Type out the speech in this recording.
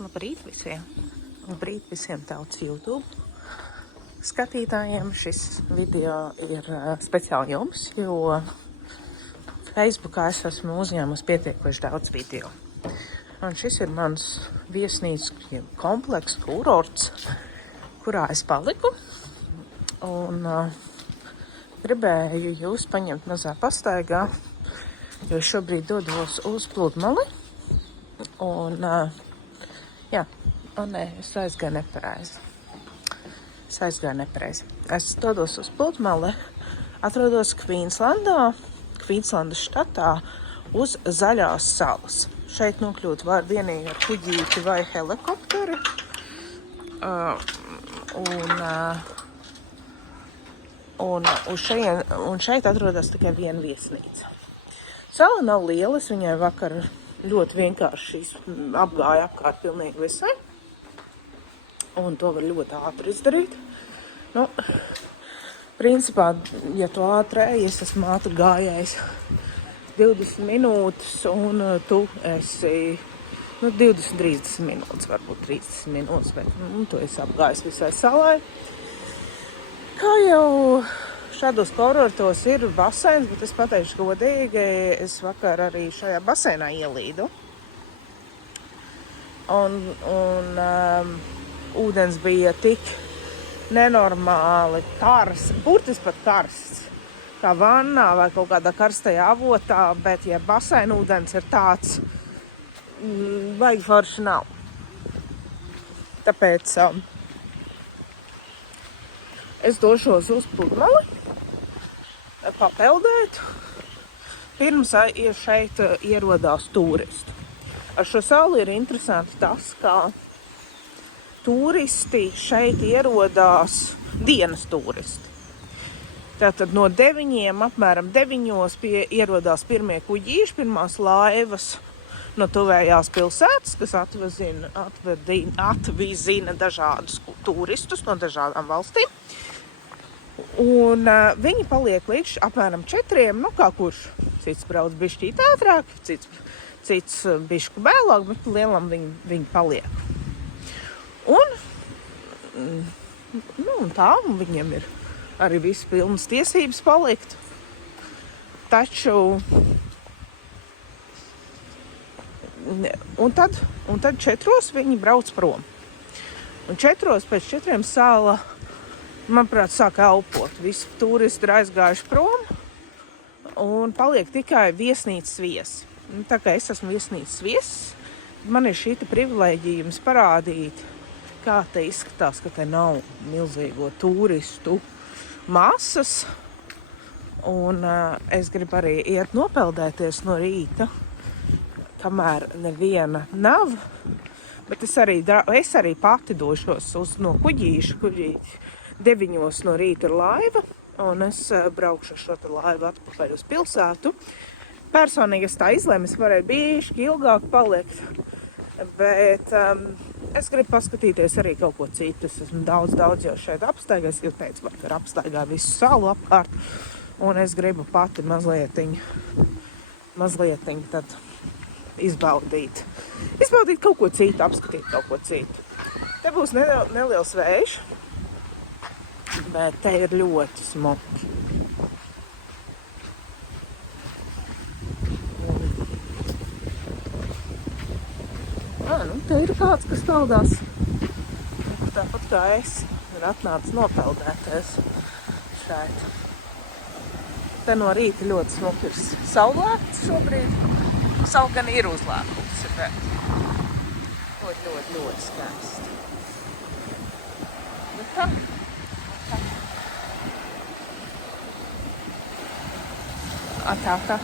Labrīt visiem! Labrīt visiem tautas YouTube skatītājiem. Šis video ir speciāli jums, jo Facebookā es esmu uzņēmusi pietiekoši daudz video. Un šis ir mans viesnīcas komplekss, kurorts, kurā es paliku. Un gribēju jūs paņemt mazā pastaigā, jo šobrīd dodos uz Pludmali. Un, es aizgāju nepareizi. Es dodos uz Pludmali, atrodos Kvīnslandas štatā uz Zaļās salas. Šeit nokļūt var vienīgi ar kuģīti vai helikopteri. Un šeit atrodas tikai viena viesnīca. Sala nav liela, es viņai vakar ļoti vienkārši apgāju apkārt pilnīgi visai. Un to var ļoti ātri izdarīt. Principā, ja tu ātri ej, es esmu ātri gājējis 20 minūtes, un tu esi 20-30 minūtes, varbūt 30 minūtes, bet tu esi apgājis visai salai. Kā jau šādos kurortos ir baseins, bet es pateikšu godīgi, es vakar arī šajā baseinā ielīdu. Un ūdens bija tik nenormāli karsts, burtiski pat karsts, kā vannā vai kaut kādā karstajā avotā, bet ja baseina ūdens ir tāds, baigi forši nav. Tāpēc es došos uz Pludmali papeldēt, pirms šeit ierodās turisti. Ar šo sauli ir interesanti tas, ka turisti šeit ierodās dienas turisti. Tātad no 9, apmēram 9 ierodās pirmie kuģīši, pirmās laivas no tuvējās pilsētas, kas atvizina dažādus turistus no dažādām valstīm. Un viņi paliek līdz apmēram 4, kā kurš. Cits brauc bišķīt ātrāk, cits bišķu bēlāk, bet lielam viņi paliek. Un tā, viņiem ir arī viss pilnas tiesības palikt. Taču, un tad 4 viņi brauc prom. Un 4 pēc 4 sāla, manuprāt, sāk elpot. Visi turisti ir aizgājuši prom un paliek tikai viesnīcas viesi. Tā kā es esmu viesnīcas viesis, man ir šī privilēģija jums parādīt, kā te izskatās, ka te nav milzīgo turistu masas. Un es gribu arī iet nopeldēties no rīta, kamēr neviena nav. Bet es arī pati došos no kuģīša. 9 no rīta ir laiva, un es braukšu šo laivu atpakaļ uz pilsētu. Personīgi es tā izlēmu, es varēju bišķi ilgāk palikt, bet es gribu paskatīties arī kaut ko citu. Es esmu daudz jau šeit apstaigājis, jo teicu, vakar apstaigāju visu salu apkārt, un es gribu pati mazlietiņ tad izbaudīt kaut ko citu, apskatīt kaut ko citu. Te būs neliels vējš, bet te ir ļoti smuki. Te ir kāds, kas peldās. Tāpat kā es ir atnācis nopeldēties šeit. Te no rīta ļoti smuki ir saulēkts šobrīd. Saula gan ir uzlēkusi, bet ļoti skaisti. Bet tā. Tā.